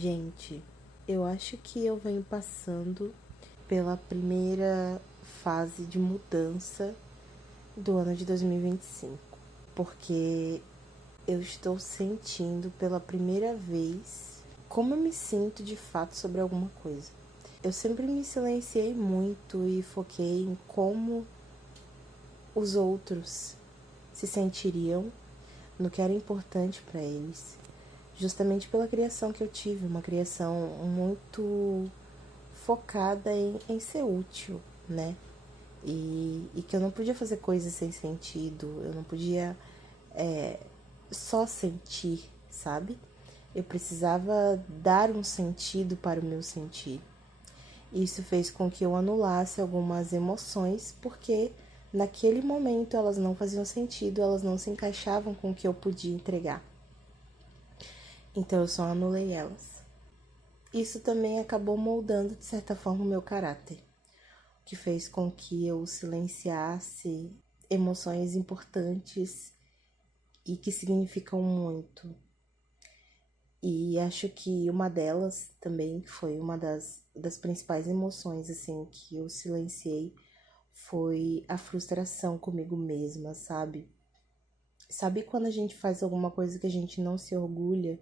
Gente, eu acho que eu venho passando pela primeira fase de mudança do ano de 2025, porque eu estou sentindo pela primeira vez como eu me sinto de fato sobre alguma coisa. Eu sempre me silenciei muito e foquei em como os outros se sentiriam, no que era importante para eles, justamente pela criação que eu tive, uma criação muito focada em ser útil, né? E que eu não podia fazer coisas sem sentido, eu não podia só sentir, sabe? Eu precisava dar um sentido para o meu sentir. Isso fez com que eu anulasse algumas emoções, porque naquele momento elas não faziam sentido, elas não se encaixavam com o que eu podia entregar. Então eu só anulei elas. Isso também acabou moldando de certa forma o meu caráter, que fez com que eu silenciasse emoções importantes e que significam muito. E acho que uma delas também foi uma das principais emoções assim que eu silenciei foi a frustração comigo mesma, sabe? Sabe quando a gente faz alguma coisa que a gente não se orgulha?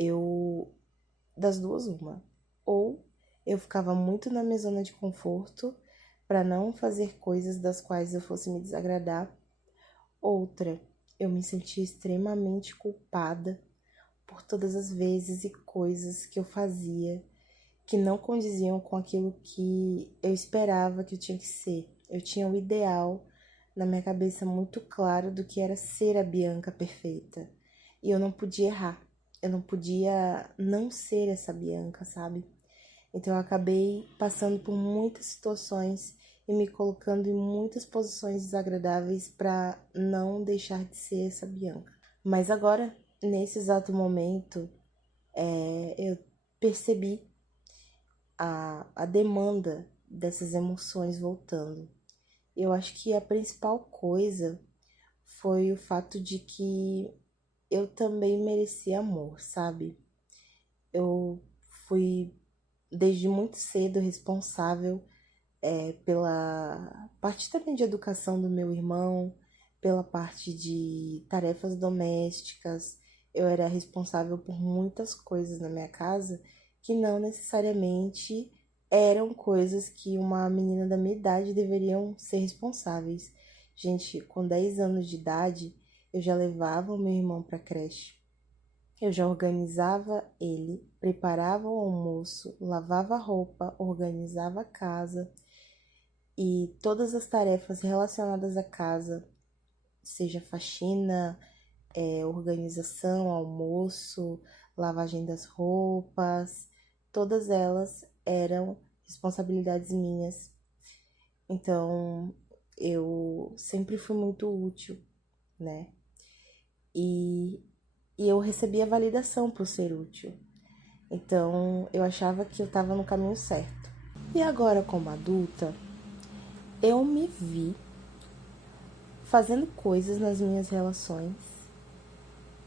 Eu, das duas, uma. Ou eu ficava muito na minha zona de conforto para não fazer coisas das quais eu fosse me desagradar. Outra, eu me sentia extremamente culpada por todas as vezes e coisas que eu fazia que não condiziam com aquilo que eu esperava que eu tinha que ser. Eu tinha o ideal na minha cabeça muito claro do que era ser a Bianca perfeita. E eu não podia errar. Eu não podia não ser essa Bianca, sabe? Então eu acabei passando por muitas situações e me colocando em muitas posições desagradáveis para não deixar de ser essa Bianca. Mas agora, nesse exato momento, eu percebi a demanda dessas emoções voltando. Eu acho que a principal coisa foi o fato de que eu também merecia amor, sabe? Eu fui desde muito cedo responsável pela parte também de educação do meu irmão, pela parte de tarefas domésticas. Eu era responsável por muitas coisas na minha casa que não necessariamente eram coisas que uma menina da minha idade deveriam ser responsáveis. Gente, com 10 anos de idade, eu já levava o meu irmão para creche. Eu já organizava ele, preparava o almoço, lavava a roupa, organizava a casa e todas as tarefas relacionadas à casa, seja faxina, organização, almoço, lavagem das roupas, todas elas eram responsabilidades minhas. Então, eu sempre fui muito útil, né? E, e eu recebia validação por ser útil. Então, eu achava que eu estava no caminho certo. E agora, como adulta, eu me vi fazendo coisas nas minhas relações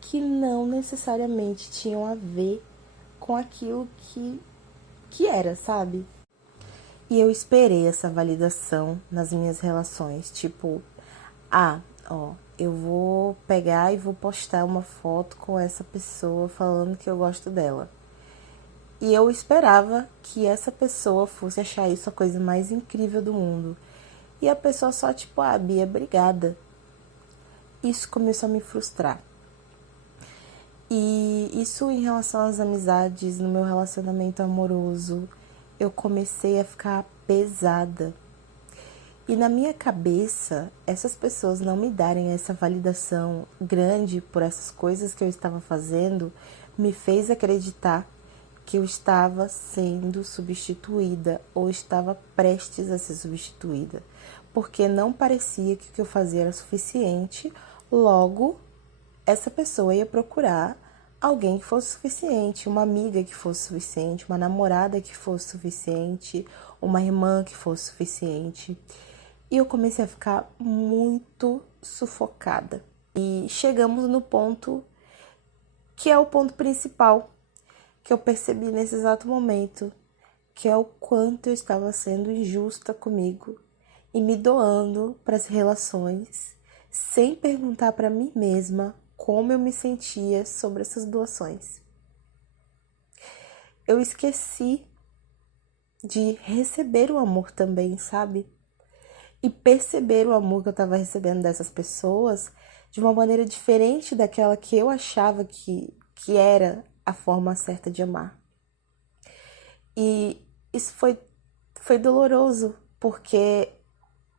que não necessariamente tinham a ver com aquilo que era, sabe? E eu esperei essa validação nas minhas relações, tipo, eu vou pegar e vou postar uma foto com essa pessoa falando que eu gosto dela. E eu esperava que essa pessoa fosse achar isso a coisa mais incrível do mundo. E a pessoa só, tipo, Bia, obrigada. Isso começou a me frustrar. E isso em relação às amizades, no meu relacionamento amoroso, eu comecei a ficar pesada. E na minha cabeça, essas pessoas não me darem essa validação grande por essas coisas que eu estava fazendo, me fez acreditar que eu estava sendo substituída ou estava prestes a ser substituída, porque não parecia que o que eu fazia era suficiente, logo essa pessoa ia procurar alguém que fosse suficiente, uma amiga que fosse suficiente, uma namorada que fosse suficiente, uma irmã que fosse suficiente. E eu comecei a ficar muito sufocada. E chegamos no ponto que é o ponto principal, que eu percebi nesse exato momento, que é o quanto eu estava sendo injusta comigo e me doando para as relações, sem perguntar para mim mesma como eu me sentia sobre essas doações. Eu esqueci de receber o amor também, sabe? E perceber o amor que eu estava recebendo dessas pessoas de uma maneira diferente daquela que eu achava que era a forma certa de amar. E isso foi doloroso, porque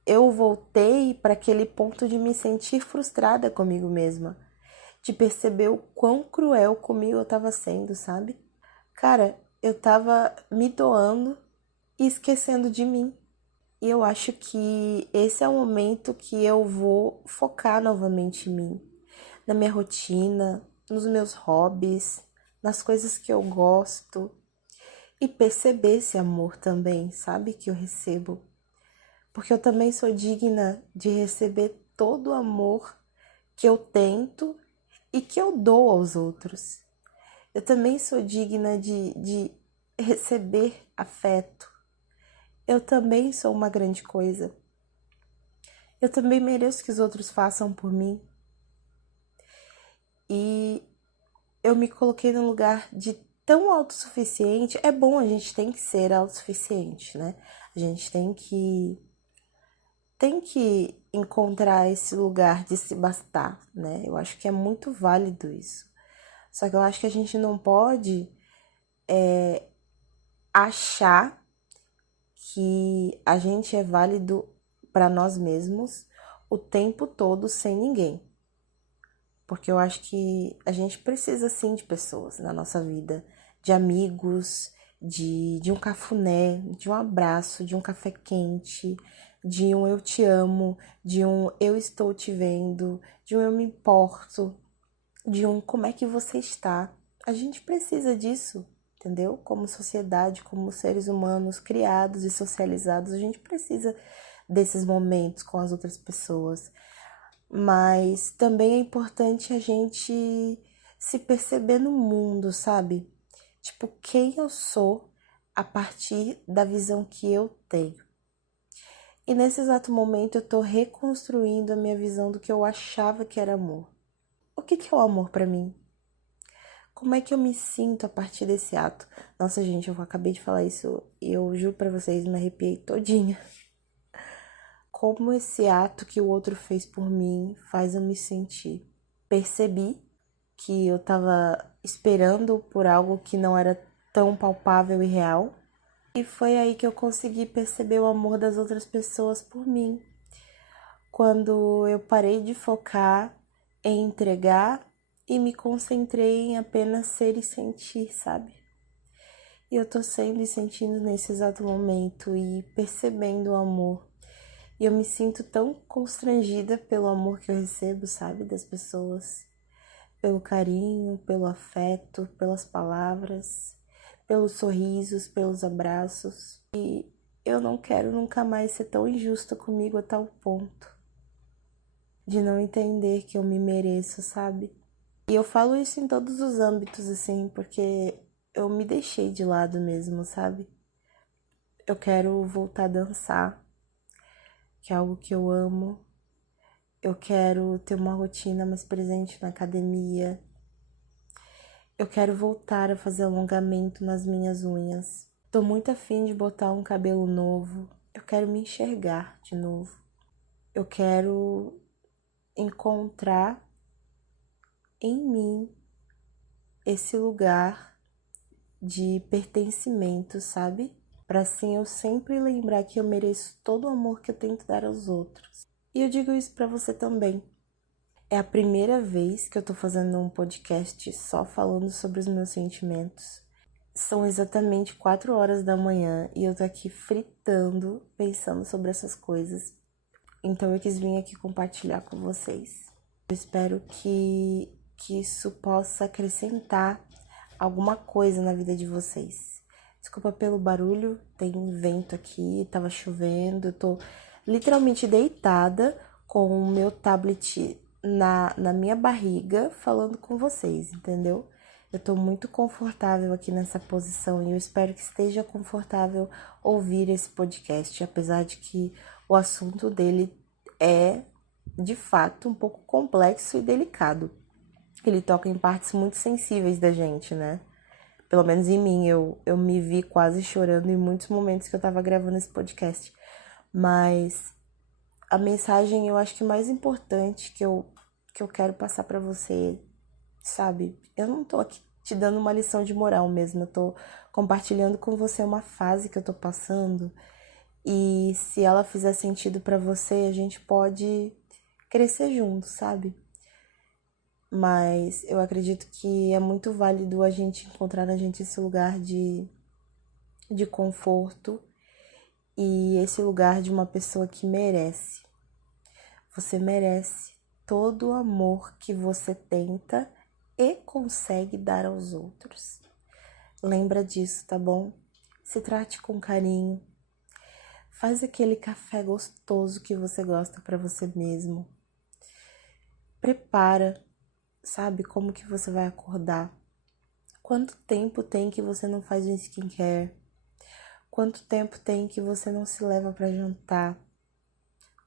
eu voltei para aquele ponto de me sentir frustrada comigo mesma, de perceber o quão cruel comigo eu estava sendo, sabe? Cara, eu tava me doando e esquecendo de mim. E eu acho que esse é o momento que eu vou focar novamente em mim, na minha rotina, nos meus hobbies, nas coisas que eu gosto e perceber esse amor também, sabe, que eu recebo. Porque eu também sou digna de receber todo o amor que eu tento e que eu dou aos outros. Eu também sou digna de receber afeto. Eu também sou uma grande coisa. Eu também mereço que os outros façam por mim. E eu me coloquei no lugar de tão autossuficiente. É bom, a gente tem que ser autossuficiente, né? A gente tem que encontrar esse lugar de se bastar, né? Eu acho que é muito válido isso. Só que eu acho que a gente não pode achar que a gente é válido para nós mesmos o tempo todo sem ninguém. Porque eu acho que a gente precisa sim de pessoas na nossa vida, de amigos, de um cafuné, de um abraço, de um café quente, de um eu te amo, de um eu estou te vendo, de um eu me importo, de um como é que você está. A gente precisa disso, entendeu? Como sociedade, como seres humanos criados e socializados, a gente precisa desses momentos com as outras pessoas. Mas também é importante a gente se perceber no mundo, sabe? Tipo, quem eu sou a partir da visão que eu tenho. E nesse exato momento eu tô reconstruindo a minha visão do que eu achava que era amor. O que é o amor pra mim? Como é que eu me sinto a partir desse ato? Nossa, gente, eu acabei de falar isso e eu juro pra vocês, me arrepiei todinha. Como esse ato que o outro fez por mim faz eu me sentir. Percebi que eu tava esperando por algo que não era tão palpável e real. E foi aí que eu consegui perceber o amor das outras pessoas por mim. Quando eu parei de focar em entregar e me concentrei em apenas ser e sentir, sabe? E eu tô sendo e sentindo nesse exato momento e percebendo o amor. E eu me sinto tão constrangida pelo amor que eu recebo, sabe, das pessoas. Pelo carinho, pelo afeto, pelas palavras, pelos sorrisos, pelos abraços. E eu não quero nunca mais ser tão injusta comigo a tal ponto de não entender que eu me mereço, sabe? E eu falo isso em todos os âmbitos, assim, porque eu me deixei de lado mesmo, sabe? Eu quero voltar a dançar, que é algo que eu amo. Eu quero ter uma rotina mais presente na academia. Eu quero voltar a fazer alongamento nas minhas unhas. Tô muito afim de botar um cabelo novo. Eu quero me enxergar de novo. Eu quero encontrar em mim esse lugar de pertencimento, sabe? Para assim eu sempre lembrar que eu mereço todo o amor que eu tento dar aos outros. E eu digo isso para você também. É a primeira vez que eu tô fazendo um podcast só falando sobre os meus sentimentos. São exatamente 4 horas da manhã e eu tô aqui fritando, pensando sobre essas coisas. Então eu quis vir aqui compartilhar com vocês. Eu espero que isso possa acrescentar alguma coisa na vida de vocês. Desculpa pelo barulho, tem vento aqui, tava chovendo, eu tô literalmente deitada com o meu tablet na minha barriga falando com vocês, entendeu? Eu tô muito confortável aqui nessa posição e eu espero que esteja confortável ouvir esse podcast, apesar de que o assunto dele é, de fato, um pouco complexo e delicado. Ele toca em partes muito sensíveis da gente, né? Pelo menos em mim, eu me vi quase chorando em muitos momentos que eu tava gravando esse podcast. Mas a mensagem, eu acho que mais importante que eu quero passar pra você, sabe? Eu não tô aqui te dando uma lição de moral mesmo, eu tô compartilhando com você uma fase que eu tô passando. E se ela fizer sentido pra você, a gente pode crescer junto, sabe? Mas eu acredito que é muito válido a gente encontrar na gente esse lugar de conforto e esse lugar de uma pessoa que merece. Você merece todo o amor que você tenta e consegue dar aos outros. Lembra disso, tá bom? Se trate com carinho. Faz aquele café gostoso que você gosta para você mesmo. Prepara, sabe como que você vai acordar? Quanto tempo tem que você não faz um skincare? Quanto tempo tem que você não se leva para jantar?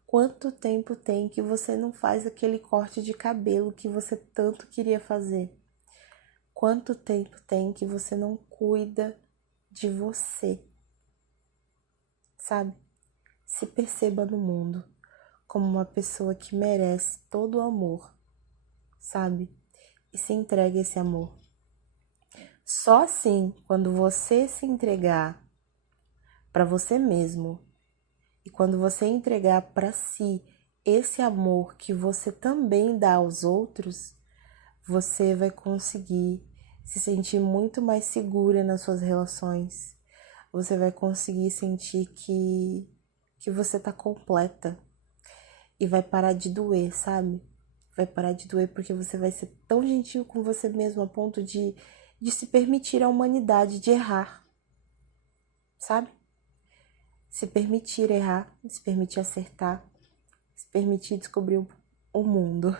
Quanto tempo tem que você não faz aquele corte de cabelo que você tanto queria fazer? Quanto tempo tem que você não cuida de você? Sabe? Se perceba no mundo como uma pessoa que merece todo o amor, sabe? E se entregue a esse amor. Só assim, quando você se entregar para você mesmo e quando você entregar para si esse amor que você também dá aos outros, você vai conseguir se sentir muito mais segura nas suas relações. Você vai conseguir sentir que você tá completa e vai parar de doer, sabe? Vai parar de doer porque você vai ser tão gentil com você mesmo a ponto de se permitir a humanidade de errar, sabe? Se permitir errar, se permitir acertar, se permitir descobrir o mundo.